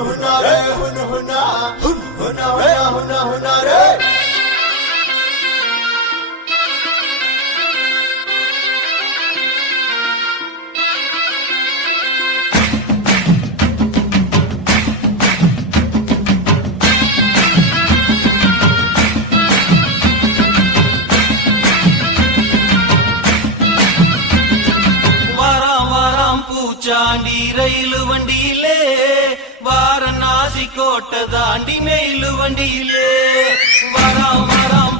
हुना रे हुना हुना हुना हुना हुना हुना रे பூச்சாண்டி ரயிலு வண்டியிலே வாரணாசி கோட்டை தாண்டி மெயிலு வண்டியிலே வராம்